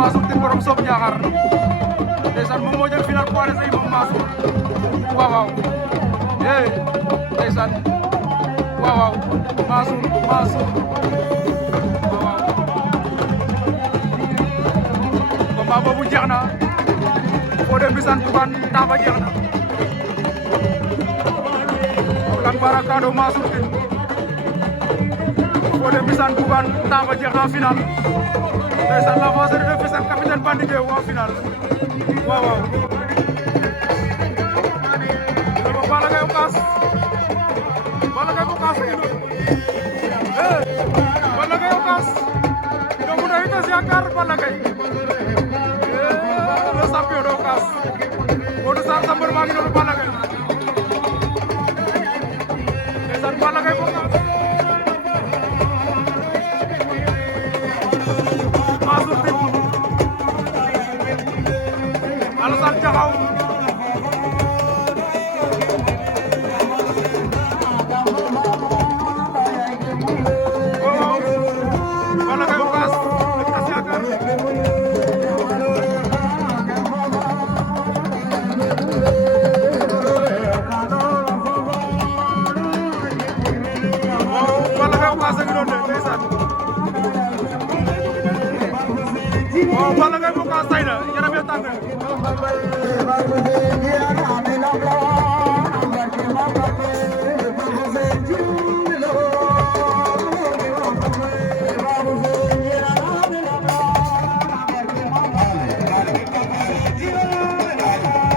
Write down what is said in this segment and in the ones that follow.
Mansour te borom Sob Diakhar ndeysaan moom moo jël final poids léger moom Mansour waaw waaw ndeysaan waaw waaw Mansour waaw waaw combat boobu jeex na Fodé Mbissane Toubane temps ba jeex na Lan Barakado Mansour Tine Fodé Mbissane Toubane temps ba jeex na en finale ndeysaan l'avancée de Mbissane capitaine Bandi Gueye en finale waaw waaw dama Balla Gaye Ocass Balla Gaye Ocass Balla Gaye Ocass doomu ndeyu tas yaakaar Balla Gaye le champion de Ocass Modou Sarr sa mbër maa ngi noonu Balla Gaye ndeysaan Balla Gaye Ocass Mansour Tine Alassane Diakhaw Balla Gaye Ocass tas yaakaar Balla Gaye Ocass a ngi doon de ndeysaan waaw Balla Gaye Ocass tay na yaram ya tàng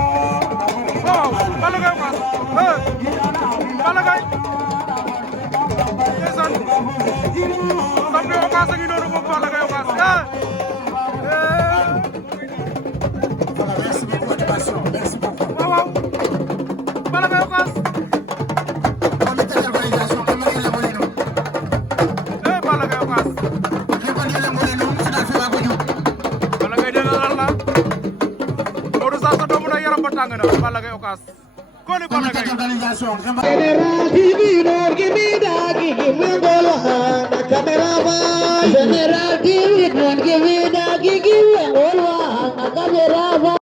waaw Balla Gaye Ocass Balla Gaye ndeysaan champion Ocass a ngi noonu moom Balla Gaye Ocass waaw waaw Balla Gaye Ocass Balla Gaye Ocass Balla Gaye dina lan la Modou Sarr sa doomu na yaram ba tàng na Balla Gaye Ocass ko ni Balla Gaye